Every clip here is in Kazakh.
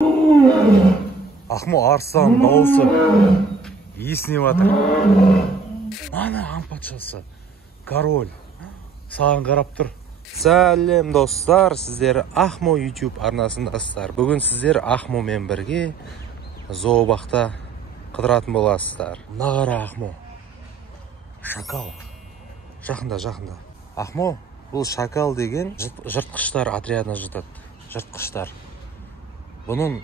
Ахмо арыстан дауысы есінеп жатыр. Ана аң патшасы, король, саған қарап тұр. Сәлем достар, сіздер Ахмо YouTube арнасындасыздар. Бүгін сіздер Ахмомен бірге зообақта қыдыратын боласыздар. Нағара Ахмо. Шакал. Жақында. Ахмо, бұл шакал деген жыртқыштар отрядына жатады. Жыртқыштар. Бұның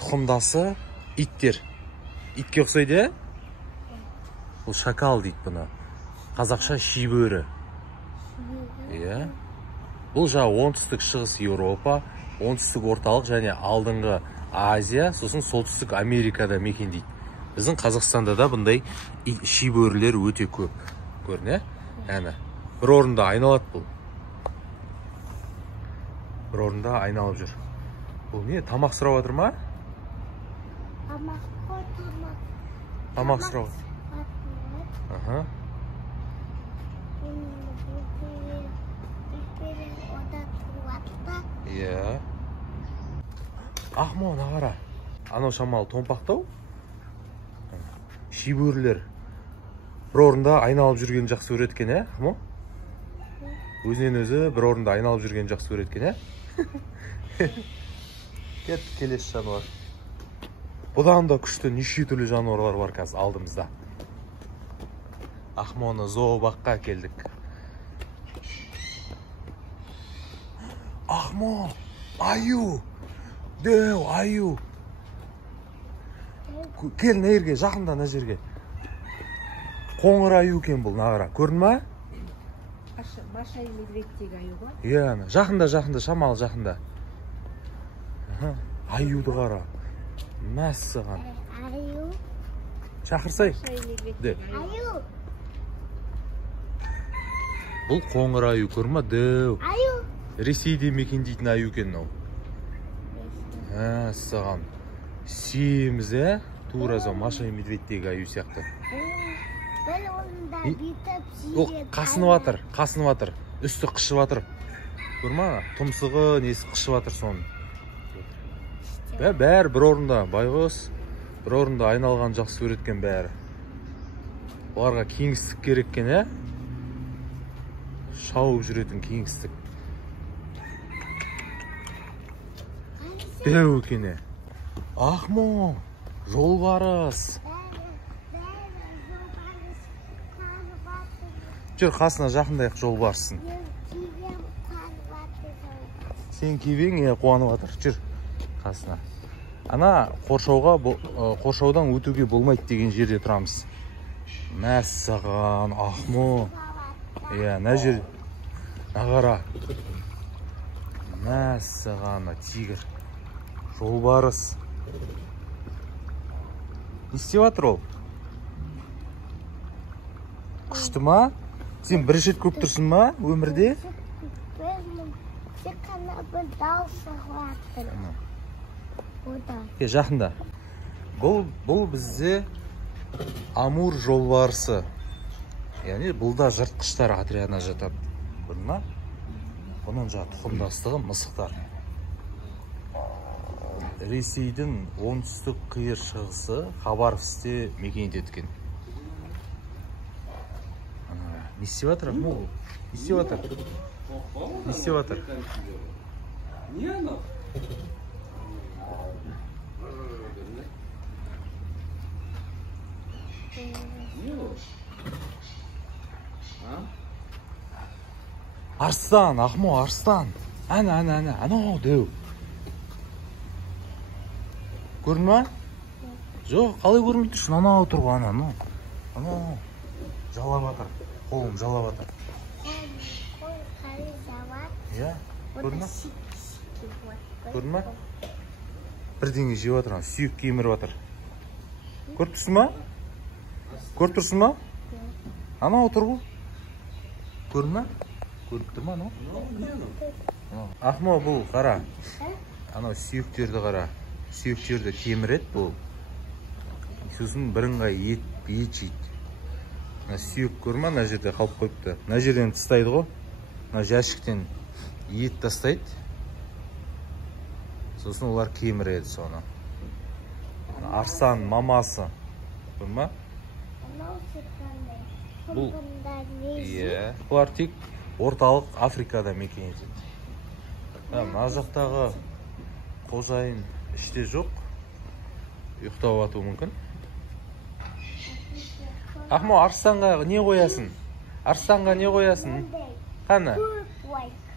тұқымдасы иттер. Итке ұқсайды? Бұл шакал дейді бұны. Қазақша шибөрі. Иә. Бұл жағы оңтүстік шығыс Еуропа, оңтүстік орталық және алдыңғы Азия, сосын солтүстік Америкада мекендейді. Біздің Қазақстанда да бұндай шибөрілер өте көп. Көріне? Әні. Бір орында айналады бұл. Бір орында айналып жүр. Бұл не? Тамақ сұрап отыр ма? Тамақ сұрап. Аха. Иә. Ахмо, нағара. Анау шамалы томпақтау. Шибөрілер. Бір орында айналып жүрген жақсы өреткен, ә? Ахмо? Өзінен өзі бір орында айналып жүрген жақсы өреткен, ә? Келесі жануар. Бұдан да күшті неше түрлі жануарлар бар қазір алдымызда. Ахмоны зообаққа келдік. Ахмо, аю. Деу, аю. Кел на жерге, жақында на жерге. Қоңыр аю екен бұл, нағара. Көрдің ма? Маша и медведтегі аю ба? Иә, жақында, шамалы жақында. Аюды қара. Мәссіған. Аю. Шақырсай. Аю. Бұл қоңыр аю, көрма, деу. Аю. Ресейде мекендейтін аю екен мынау. Мәссіған. Сүйеміз, ә? Тура зо Маша и медведтегі аю сияқты. Бір орында битіп сүйеді. Ол қасынып атыр. Үсті қышып атыр. Көрма, тұмсығы несі қышып атыр соны. Бәрі бір орында, байғыз. Бір орында айналған жақсы өреткен бәрі. Оларға кеңістік кереккен, ә? Шауып жүретін кеңістік. Деу екені. Ахмо, жолбарыс. Жүр, қасына жақындайық жолбарысын. Сен кебең қуанып атыр. Жүр, қасына. Ана қоршаудан өтуге болмайды деген жерде тұрамыз. Мәссаған, Ахмо. Иә, на жер. Нағара. Мәссаған, тигр. Жолбарыс. Не істеп атыр ол? Күшті ма? Сен бірінші рет көріп тұрсың ма өмірде? Жақында. Бұл бізде Амур жолбарысы. Яғни бұл да жыртқыштар отрядына жатады. Көрдің ма? Бұның жағы тұқымдастығы мысықтар. Ресейдің оңтүстік қиыр шығысы Хабаровскте мекен еткен. Не істеп жатыр, Ахмо? Не істеп жатыр? Арыстан, Ахмо, арыстан. Ана, анау деу. Көрдің ма? Жоқ, қалай көрмей тұрсың? Анау тұр ғой, анау. Жалап атыр. Қолым жалап атыр. Иә, көрдің ма? Көрдің ма? Бірдеңе жеп атыр, сүйек кеміріп атыр. Көріп тұрсың ма? Анау тұр ғой. Көрдің ма? Көріп тұр ма анау? Ахмо, бұл қара. Анау сүйектерді қара. Сүйектерді кеміреді бұл. Сосын бірыңғай ет жейді. Сүйек көрма, на жерде қалып қойыпты. На жерден тастайды ғой. На жәшіктен ет тастайды. Сосын олар кеміреді соны. Арсан мамасы. Көрме? Бұл бұлар тек орталық Африкада мекен етеді. Мына жақтағы қожайын іште жоқ. Ұйықтап атуы мүмкін. Ахмо, арстанға не қоясың? Арстанға не қоясың? Қана?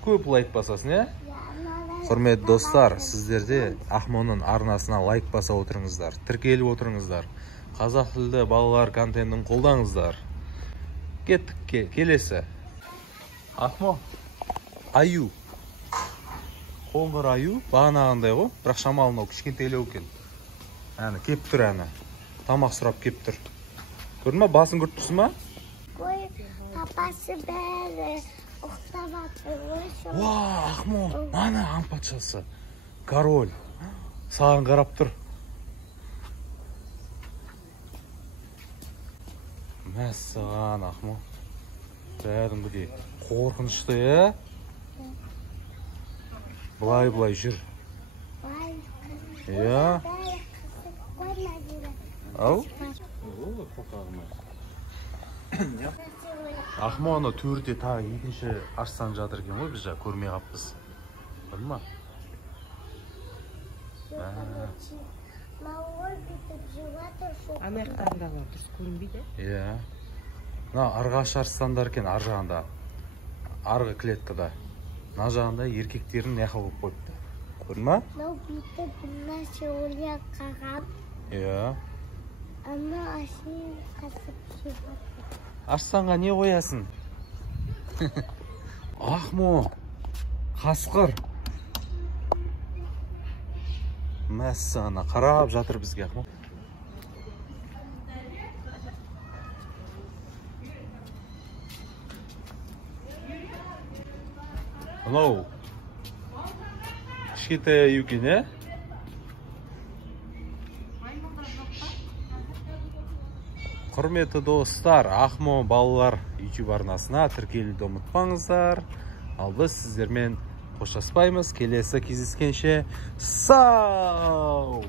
Көп лайк басасың, е? Құрметті достар, сіздерде Ахмоның арнасына лайк баса отырыңыздар, тіркеліп отырыңыздар. Қазақ тілді балалар контентін қолдаңыздар. Кеттік, келесі. Ахмо, аю. Қоңыр аю, бағанағындай ғой, бірақ шамалынау кішкентейлеу екен. Әні, кеп тұр әні. Тамақ сұрап кеп тұр. Көрдің ма, басын күрт тұрсы ма? Ой, папасы бәрі ұқтап атыр. Ва, Ахмо, мана аң патшасы. Король. Саған қарап тұр. Мәссаған, Ахмо. Кәдімгідей қорқынышты, е? Былай жүр. Иә? Ау? Ахмо, аны төрде тағы екінші арыстан жатыр екен ғой, біз жа көрмей қаппыз. Көрдің ма? Ана жақтарында бар, дұрыс көрінбейді. Иә. Мына арғаш арыстандар екен ар жағында. Арғы клеткада. Мына жағында еркектерін нәқы болып қойыпты. Көрдің ма? Мынау бейті бұнна шеулия қаған. Иә. Ана ашын қасып шебаты. Арыстанға не қоясың? Ахмо, қасқыр. Мәссана, қарап жатыр бізге, Ахмо. Мынау кішкентай екен, е? Құрметті достар, Ахмо балалар YouTube арнасына тіркелуді ұмытпаңыздар. Ал біз сіздермен қоштаспаймыз. Келесі кездескенше сау!